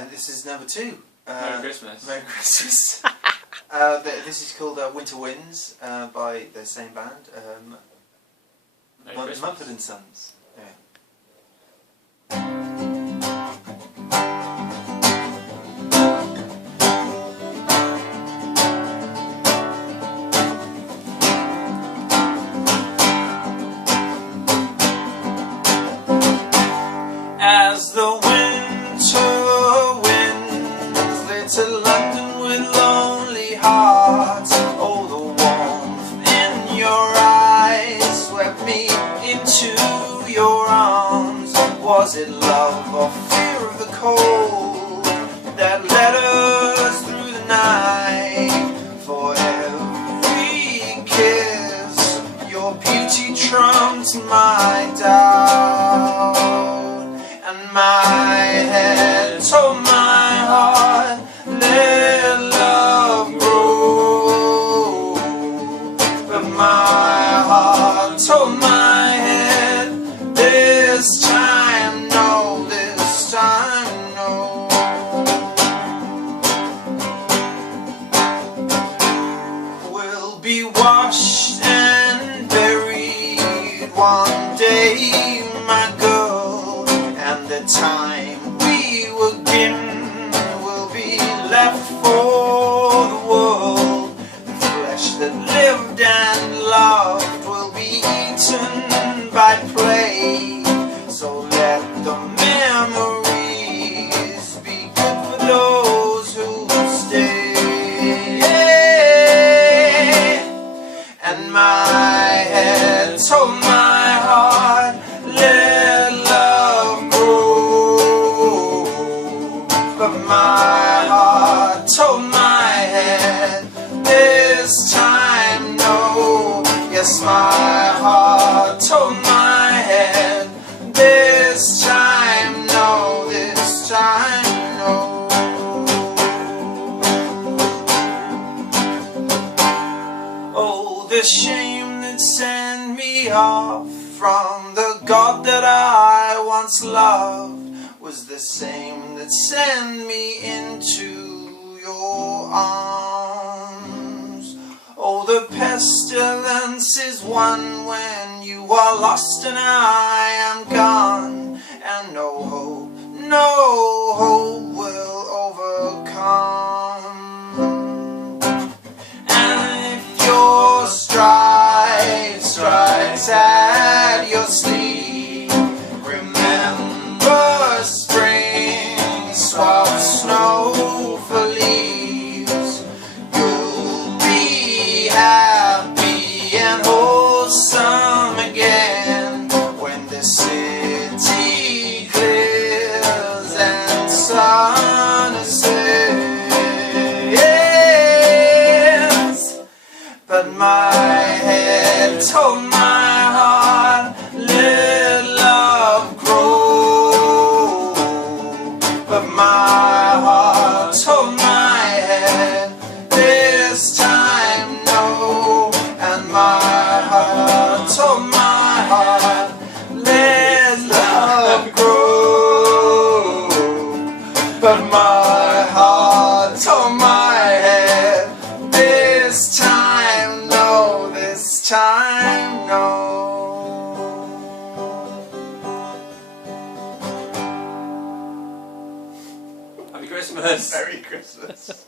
And this is number 2. Merry Christmas. Merry Christmas. This is called Winter Winds by the same band, Mumford & Sons. Yeah. As the winter winds led to London with lonely hearts, oh, the warmth in your eyes swept me into your arms. Was it love or fear of the cold that led us through the night? For every kiss, your beauty trumped my doubt. And my head told my heart, let love grow. But my heart told my head, this time no, this time no. We'll be washed and buried one day, my girl. And the time we were given will be left for the world. The flesh that lived and loved will be eaten by play. So let the memories be good for those who stay. And my head told my heart, let love grow. But my heart told my head, this time no. Yes, my heart told my head, this time no, this time no. Oh, the shame that sent me off from the God that I once loved was the same that sent me into your arms. Oh, the pestilence is one when you are lost and I am gone, and no hope will overcome. And if your stride strikes at your sleeve, remember spring swaps snow for leaves. You'll be happy and wholesome again when the city clears and sun is set. But my head told my heart, let love grow. But my heart told my head, this time no. And my heart told my heart, let love grow. But my heart told my head, this time no, this time no. Happy Christmas. Merry Christmas.